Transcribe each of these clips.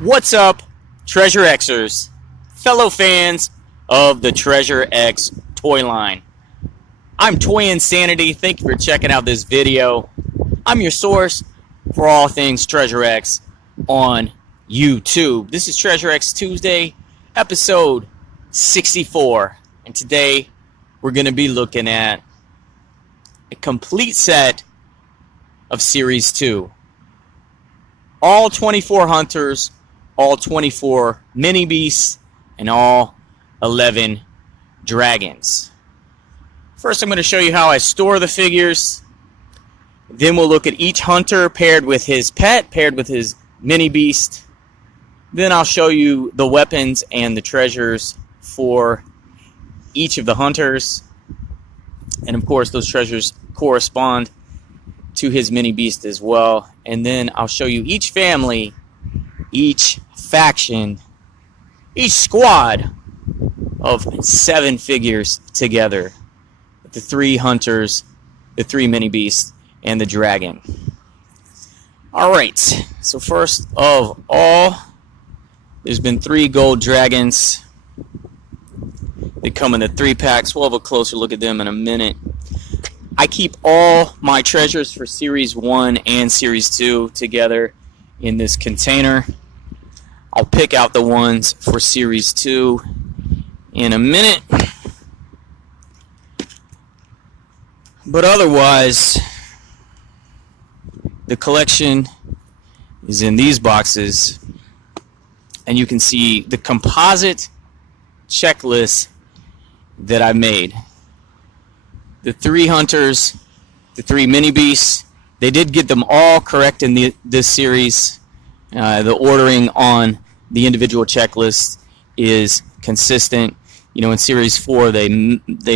What's up, Treasure Xers, fellow fans of the Treasure X toy line? I'm Toy Insanity. Thank you for checking out this video. I'm your source for all things Treasure X on YouTube. This is Treasure X Tuesday, episode 64. And today we're going to be looking at a complete set of Series 2. All 24 hunters, all 24 mini beasts, and all 11 dragons. First, I'm going to show you how I store the figures. Then we'll look at each hunter paired with his pet, paired with his mini beast. Then I'll show you the weapons and the treasures for each of the hunters. And of course, those treasures correspond to his mini beast as well. And then I'll show you each family, each faction, each squad of 7 figures together. The 3 hunters, the 3 mini beasts, and the dragon. Alright, so first of all, there's been 3 gold dragons. They come in the 3 packs. We'll have a closer look at them in a minute. I keep all my treasures for Series 1 and Series 2 together in this container. I'll pick out the ones for Series 2 in a minute. But otherwise, the collection is in these boxes. And you can see the composite checklist that I made. The 3 hunters, the 3 mini beasts, they did get them all correct in this series. The ordering on the individual checklists is consistent. You know, in Series 4, they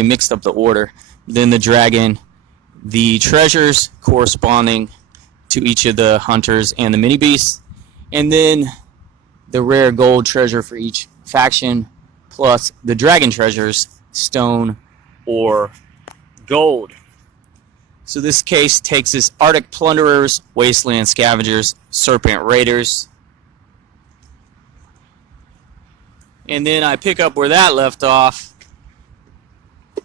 mixed up the order. Then the dragon, the treasures corresponding to each of the hunters and the mini beasts, and then the rare gold treasure for each faction, plus the dragon treasures, stone or gold. So this case takes us Arctic Plunderers, Wasteland Scavengers, Serpent Raiders. And then I pick up where that left off. The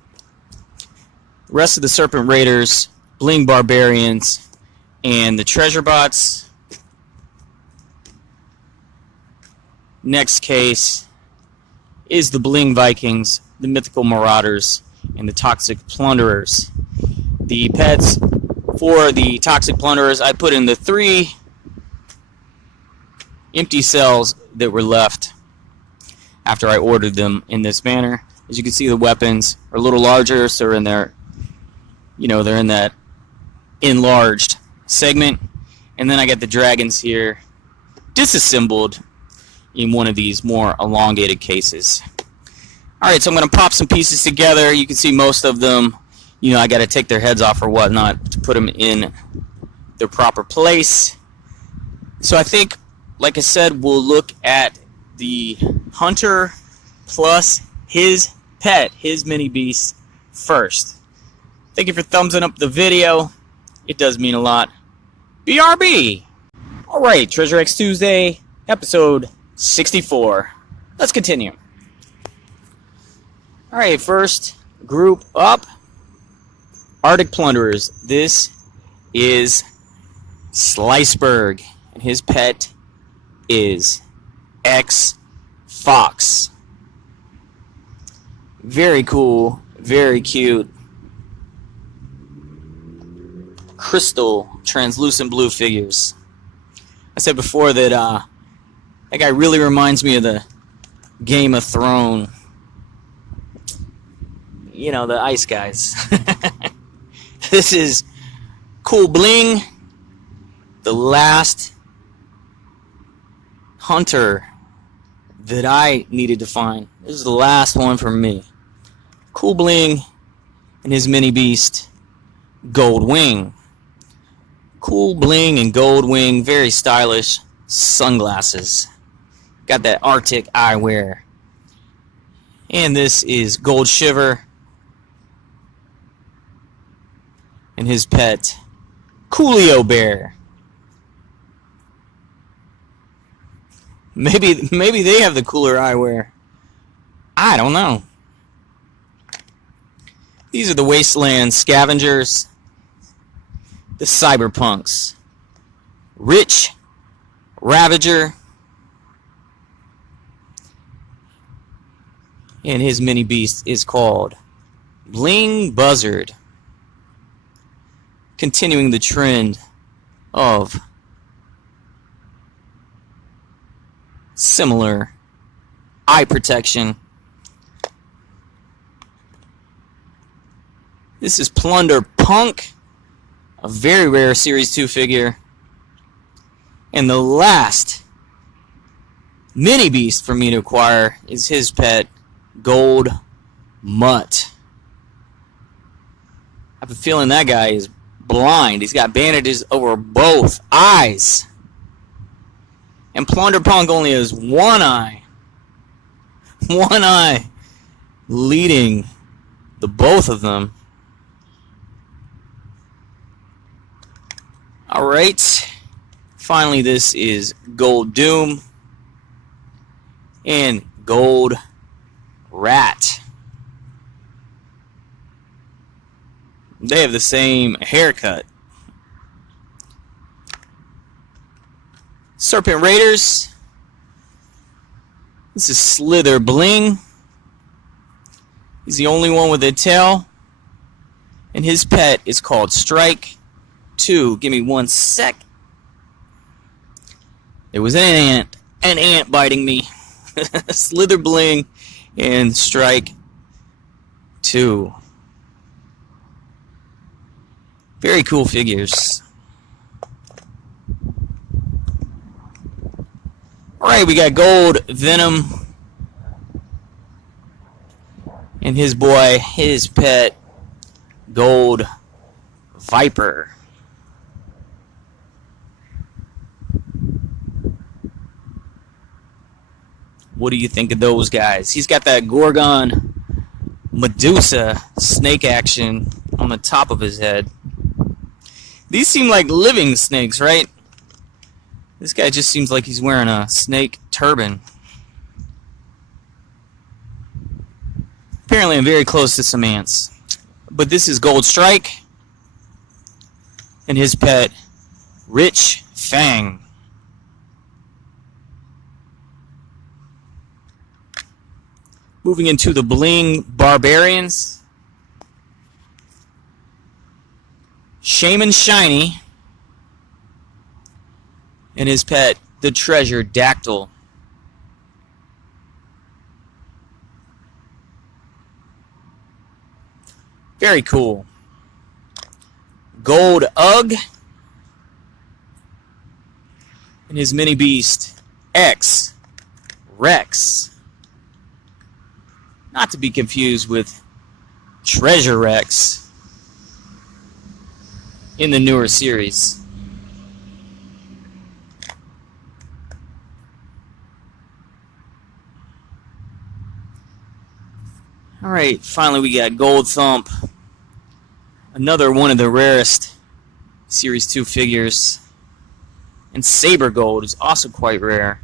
rest of the Serpent Raiders, Bling Barbarians, and the Treasure Bots. Next case is the Bling Vikings, the Mythical Marauders, and the Toxic Plunderers. The pets for the Toxic Plunderers, I put in the 3 empty cells that were left after I ordered them in this manner. As you can see, the weapons are a little larger, so they're in there, you know, they're in that enlarged segment. And then I got the dragons here disassembled in one of these more elongated cases. Alright, so I'm going to pop some pieces together. You can see most of them, you know, I got to take their heads off or whatnot to put them in their proper place. So I think, like I said, we'll look at the hunter plus his pet, his mini beast, first. Thank you for thumbsing up the video. It does mean a lot. BRB! Alright, Treasure X Tuesday, episode 64. Let's continue. Alright, first group up, Arctic Plunderers. This is Sliceberg, and his pet is X-Fox. Very cool, very cute. Crystal, translucent blue figures. I said before that that guy really reminds me of the Game of Thrones. You know, the ice guys. This is Cool Bling, the last hunter that I needed to find. This is the last one for me. Cool Bling and his mini beast, Gold Wing. Cool Bling and Gold Wing, very stylish sunglasses. Got that Arctic eyewear. And this is Gold Shiver and his pet, Coolio Bear. Maybe they have the cooler eyewear. I don't know. These are the Wasteland Scavengers, the Cyberpunks. Rich Ravager and his mini beast is called Bling Buzzard. Continuing the trend of similar eye protection. This is Plunder Punk, a very rare Series 2 figure. And the last mini beast for me to acquire is his pet, Gold Mutt. I have a feeling that guy is blind. He's got bandages over both eyes. And Plunder Punk only has one eye. One eye leading the both of them. Alright. Finally, this is Gold Doom and Gold Rat. They have the same haircut. Serpent Raiders. This is Slither Bling. He's the only one with a tail. And his pet is called Strike 2. Give me one sec. There was an ant biting me. Slither Bling and Strike 2. Very cool figures. Alright, we got Gold Venom and his boy, his pet, Gold Viper. What do you think of those guys? He's got that Gorgon Medusa snake action on the top of his head. These seem like living snakes, right? This guy just seems like he's wearing a snake turban. Apparently I'm very close to some ants. But this is Gold Strike and his pet, Rich Fang. Moving into the Bling Barbarians. Shaman Shiny and his pet, the Treasure Dactyl. Very cool. Gold Ugg and his mini beast, X Rex. Not to be confused with Treasure Rex in the newer series. Alright, finally we got Gold Thump. Another one of the rarest Series 2 figures. And Saber Gold is also quite rare.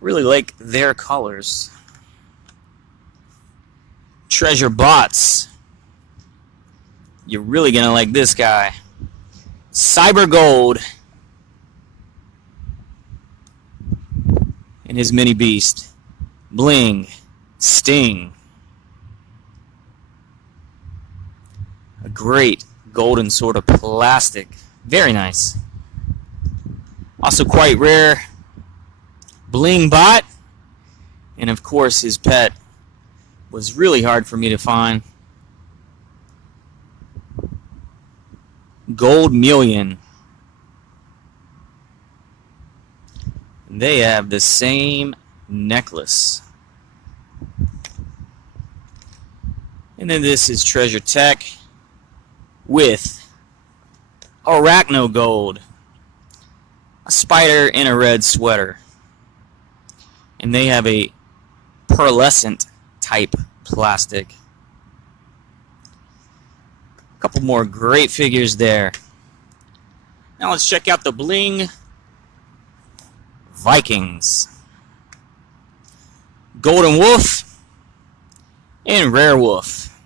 Really like their colors. Treasure Bots. You're really gonna like this guy. Cyber Gold and his mini beast, Bling Sting. A great golden sort of plastic. Very nice. Also quite rare, Bling Bot. And of course his pet was really hard for me to find. Gold Million. They have the same necklace. And then this is Treasure Tech with Arachno Gold. A spider in a red sweater. And they have a pearlescent type plastic. A Couple more great figures there. Now let's check out the bling Vikings. Golden Wolf and Rare Wolf.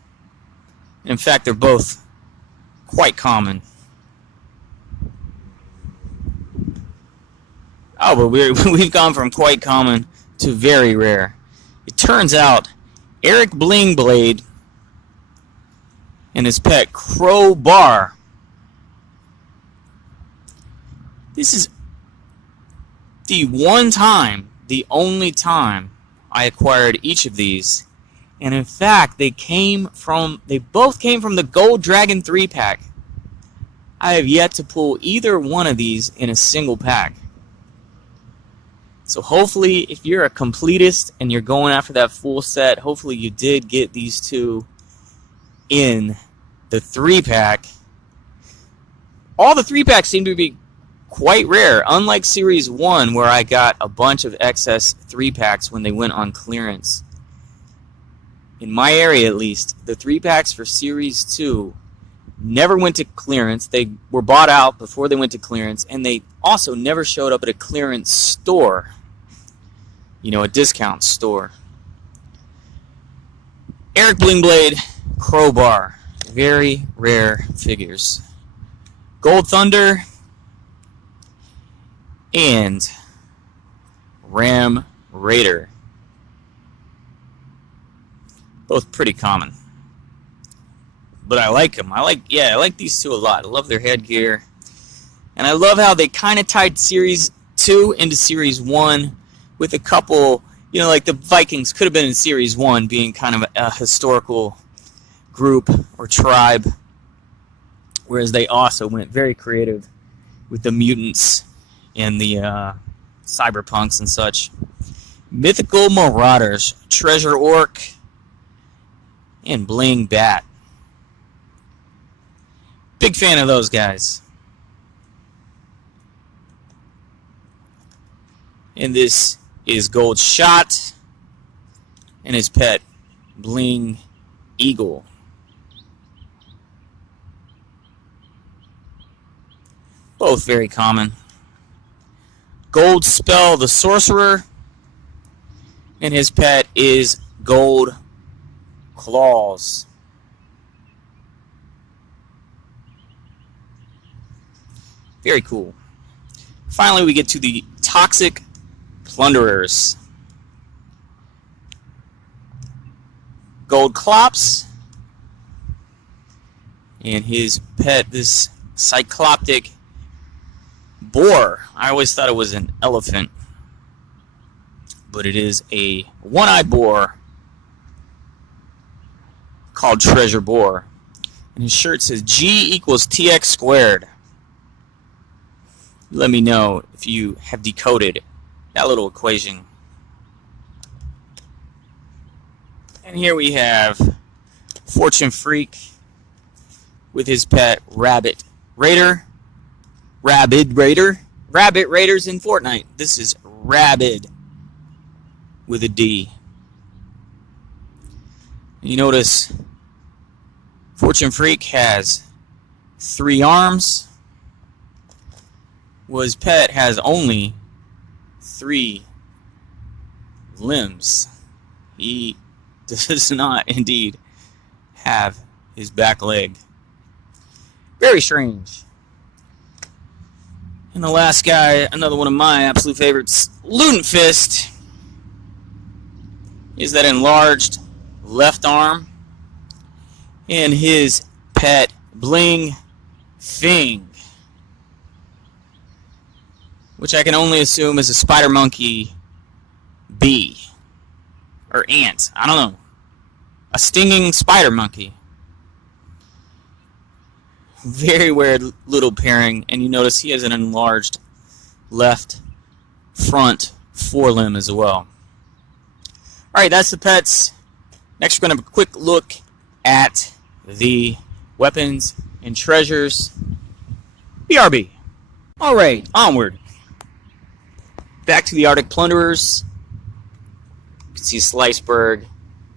In fact, they're both quite common. Oh, but we've gone from quite common to very rare. It turns out Eric Blingblade and his pet Crowbar. This is the only time I acquired each of these. And in fact, they both came from the Gold Dragon 3-pack. I have yet to pull either one of these in a single pack. So hopefully, if you're a completist and you're going after that full set, hopefully you did get these two in the 3-pack. All the 3-packs seem to be quite rare, unlike Series 1, where I got a bunch of excess 3-packs when they went on clearance. In my area, at least, the 3-packs for Series 2 never went to clearance. They were bought out before they went to clearance, and they also never showed up at a clearance store. You know, a discount store. Eric Blingblade, Crowbar. Very rare figures. Gold Thunder and Ram Raider. Both pretty common. But I like them. I like these two a lot. I love their headgear. And I love how they kind of tied Series 2 into Series 1 with a couple, you know, like the Vikings could have been in Series 1 being kind of a historical group or tribe, whereas they also went very creative with the mutants and the cyberpunks and such. Mythical Marauders, Treasure Orc, and Bling Bat. Big fan of those guys. And this is Gold Shot and his pet Bling Eagle. Both very common. Gold Spell the Sorcerer and his pet is Gold Claws. Very cool. Finally, we get to the Toxic Plunderers. Gold Clops and his pet, this cycloptic boar. I always thought it was an elephant, but it is a one-eyed boar called Treasure Boar. And his shirt says G equals TX squared. Let me know if you have decoded that little equation. And here we have Fortune Freak with his pet Rabbit Raider. Rabid Raider. Rabbit Raiders in Fortnite. This is Rabid with a D. You notice Fortune Freak has 3 arms. Well, his pet has only 3 limbs. He does not indeed have his back leg. Very strange. And the last guy, another one of my absolute favorites, Lutenfist, is that enlarged left arm. And his pet, Bling Fing, which I can only assume is a spider monkey bee or ant. I don't know. A stinging spider monkey. Very weird little pairing, and you notice he has an enlarged left front forelimb as well. Alright, that's the pets. Next we're going to have a quick look at the weapons and treasures. BRB. Alright, onward. Back to the Arctic Plunderers. You can see Sliceberg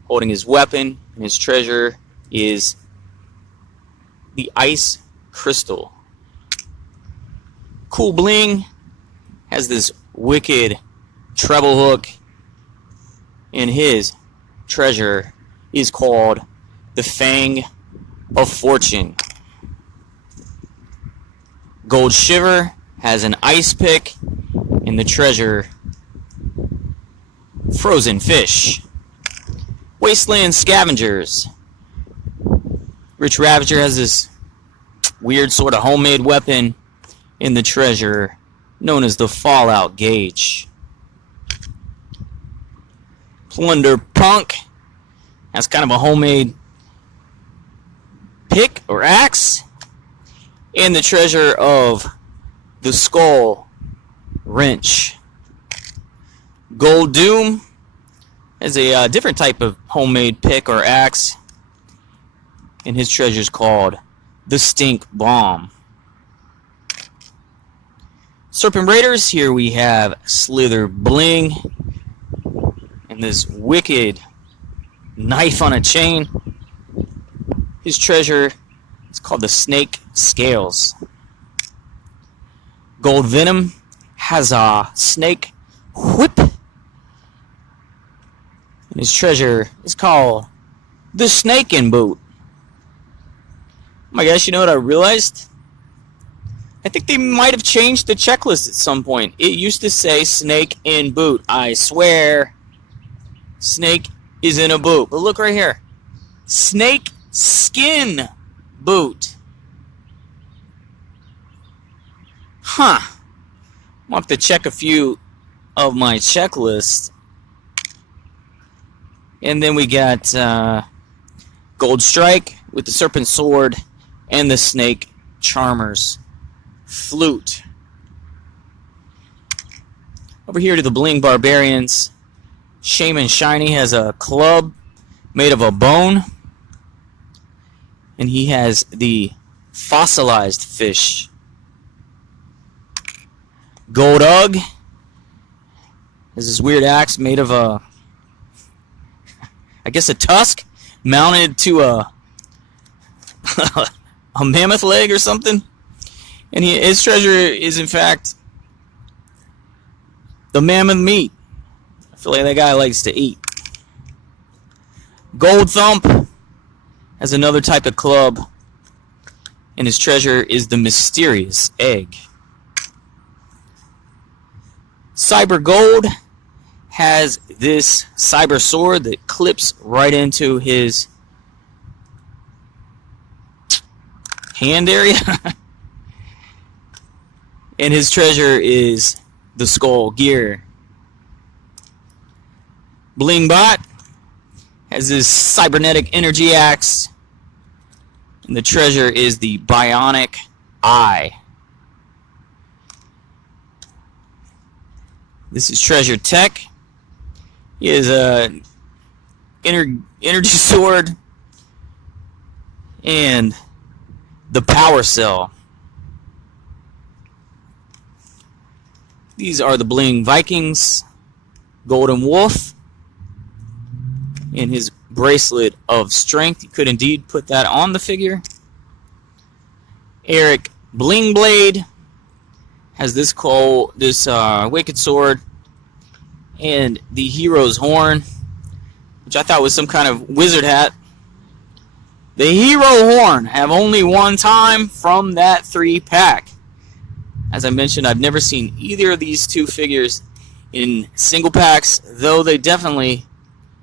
holding his weapon, and his treasure is the ice crystal. Cool Bling has this wicked treble hook, and his treasure is called the Fang of Fortune. Gold Shiver has an ice pick, and the treasure Frozen Fish. Wasteland Scavengers. Rich Ravager has this weird sort of homemade weapon in the treasure known as the Fallout Gauge. Plunder Punk has kind of a homemade pick or axe, and the treasure of the Skull Wrench. Gold Doom has a different type of homemade pick or axe, and his treasure is called the Stink Bomb. Serpent Raiders, here we have Slither Bling and this wicked knife on a chain. His treasure is called the Snake Scales. Gold Venom has a snake whip, and his treasure is called the Snake in Boot. Oh my gosh, you know what I realized? I think they might have changed the checklist at some point. It used to say snake in boot. I swear, snake is in a boot. But look right here. Snake skin boot. Huh. I'll have to check a few of my checklists. And then we got Gold Strike with the Serpent Sword and the Snake Charmer's flute. Over here to the Bling Barbarians, Shaman Shiny has a club made of a bone, and he has the fossilized fish. Gold Ugg has this weird axe made of a, I guess, a tusk mounted to a a mammoth leg or something. And his treasure is, in fact, the mammoth meat. I feel like that guy likes to eat. Gold Thump has another type of club, and his treasure is the mysterious egg. Cyber Gold has this cyber sword that clips right into his hand area. And his treasure is the Skull Gear. Bling Bot has this cybernetic energy axe, and the treasure is the Bionic Eye. This is Treasure Tech. He has a energy sword and the Power Cell. These are the Bling Vikings. Golden Wolf and his bracelet of strength. You could indeed put that on the figure. Eric Bling Blade has this wicked sword and the Hero's Horn, which I thought was some kind of wizard hat. The Hero Horn have only one time from that 3-pack. As I mentioned, I've never seen either of these two figures in single packs, though they definitely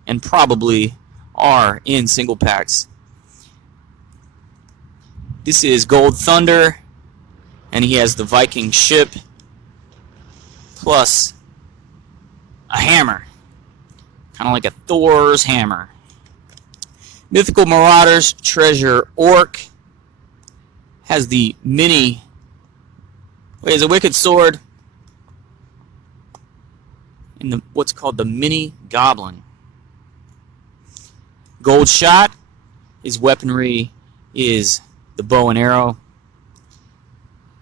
and probably are in single packs. This is Gold Thunder, and he has the Viking ship plus a hammer, kind of like a Thor's hammer. Mythical Marauders Treasure Orc has the mini. He has a wicked sword and what's called the Mini Goblin. Gold Shot, his weaponry is the bow and arrow,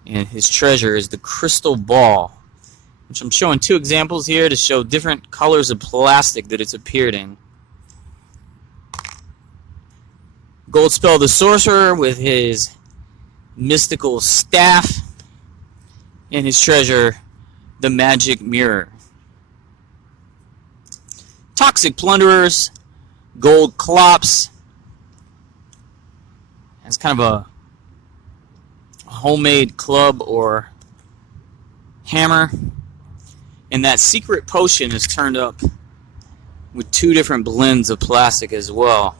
and his treasure is the Crystal Ball, which I'm showing two examples here to show different colors of plastic that it's appeared in. Gold Spell the Sorcerer with his mystical staff, and his treasure, the magic mirror. Toxic plunderers, gold clops. It's kind of a homemade club or hammer. And that secret potion is turned up with 2 different blends of plastic as well.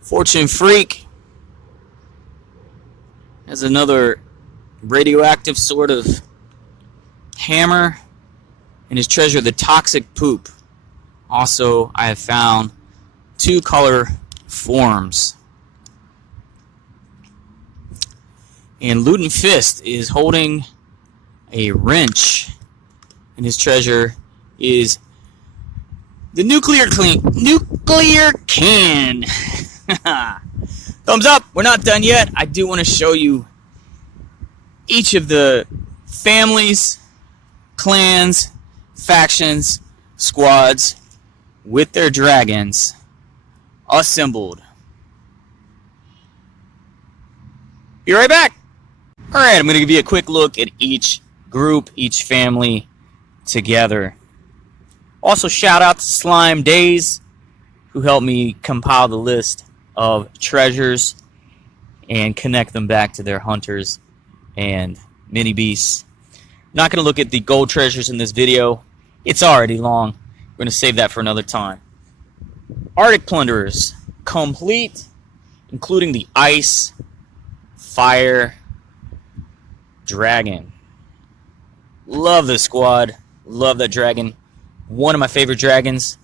Fortune Freak has another radioactive sort of hammer, and his treasure, the toxic poop. Also, I have found 2 color forms. And Luton Fist is holding a wrench, and his treasure is the nuclear can. Thumbs up. We're not done yet. I do want to show you each of the families, clans, factions, squads with their dragons assembled. Be right back. Alright, I'm going to give you a quick look at each group, each family together. Also, shout out to Slime Days, who helped me compile the list of treasures and connect them back to their hunters and mini beasts. Not going to look at the gold treasures in this video. It's already long. We're going to save that for another time. Arctic Plunderers, complete, including the ice, fire, dragon. Love this squad. Love that dragon. One of my favorite dragons.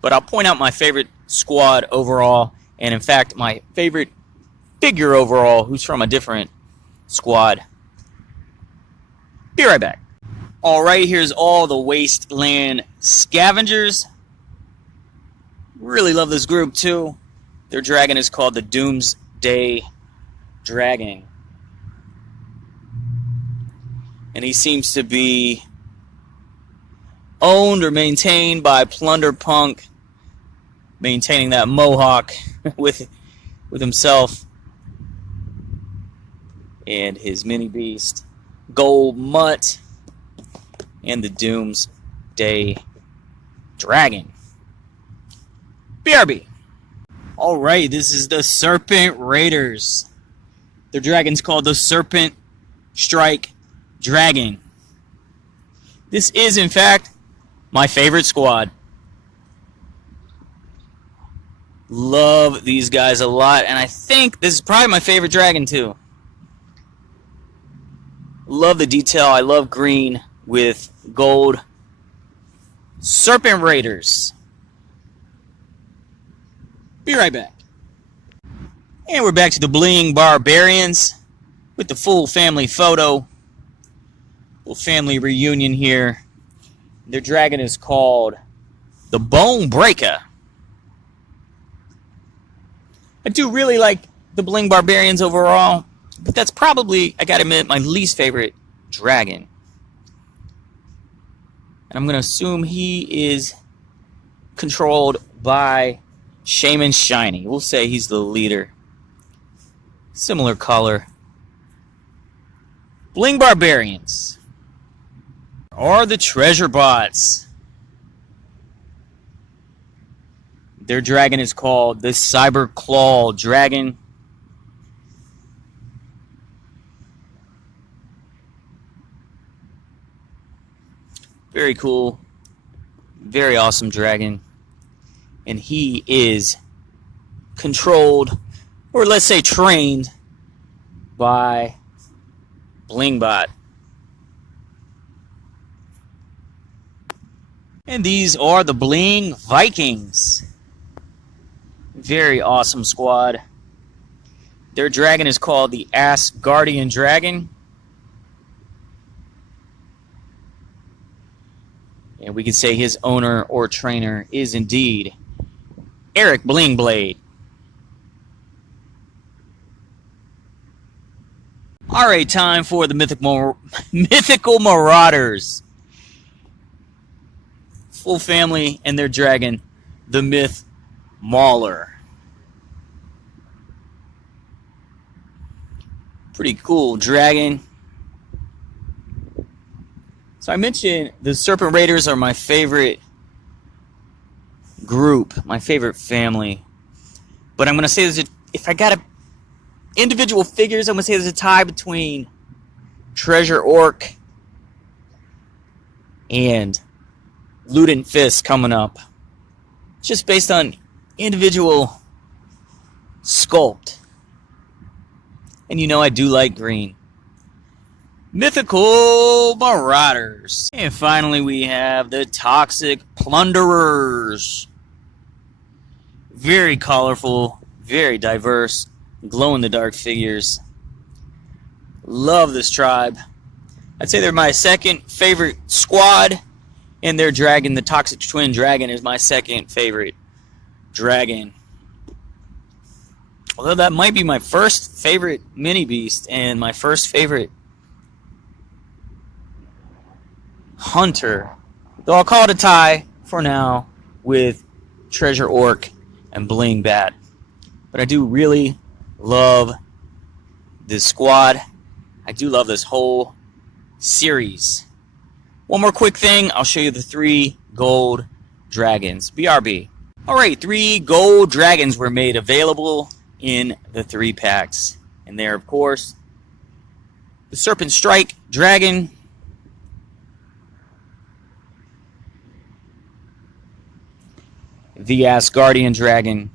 But I'll point out my favorite squad overall, and in fact, my favorite figure overall, who's from a different squad. Be right back. Alright, here's all the Wasteland Scavengers. Really love this group too. Their dragon is called the Doomsday Dragon. And he seems to be owned or maintained by Plunderpunk, maintaining that mohawk with himself and his mini beast, Gold Mutt, and the Doomsday Dragon. BRB. Alright, this is the Serpent Raiders. Their dragon's called the Serpent Strike Dragon. This is, in fact, my favorite squad. Love these guys a lot, and I think this is probably my favorite dragon too. Love the detail. I love green with gold. Serpent Raiders. Be right back. And we're back to the Bling Barbarians with the full family photo. Full family reunion here. Their dragon is called the Bone Breaker. I do really like the Bling Barbarians overall, but that's probably, I gotta admit, my least favorite dragon. And I'm gonna assume he is controlled by Shaman Shiny. We'll say he's the leader. Similar color. Bling Barbarians are the treasure bots. Their dragon is called the Cyber Claw Dragon. Very cool. Very awesome dragon. And he is controlled, or let's say trained, by Blingbot. And these are the Bling Vikings. Very awesome squad. Their dragon is called the Asgardian Dragon. And we can say his owner or trainer is indeed Eric Blingblade. Alright, time for the Mythical Marauders. Full family and their dragon, the Myth Mauler. Pretty cool dragon. So I mentioned the Serpent Raiders are my favorite group, my favorite family. But I'm going to say if I got individual figures, I'm going to say there's a tie between Treasure Orc and Ludent Fist coming up. Just based on individual sculpt. And you know I do like green. Mythical Marauders. And finally we have the Toxic Plunderers. Very colorful, very diverse, glow-in-the-dark figures. Love this tribe. I'd say they're my second favorite squad. And their dragon, the Toxic Twin Dragon, is my second favorite dragon. Although that might be my first favorite mini beast and my first favorite hunter. Though I'll call it a tie for now with Treasure Orc and Bling Bat. But I do really love this squad. I do love this whole series. One more quick thing. I'll show you the 3 gold dragons. BRB. Alright, 3 gold dragons were made available in the 3 packs. And there, of course, the Serpent Strike Dragon, the Asgardian Dragon,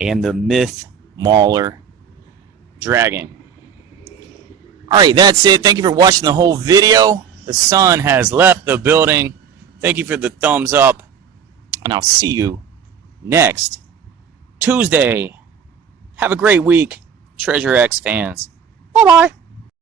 and the Myth Mauler Dragon. Alright, that's it. Thank you for watching the whole video. The sun has left the building. Thank you for the thumbs up. And I'll see you next Tuesday. Have a great week, Treasure X fans. Bye-bye.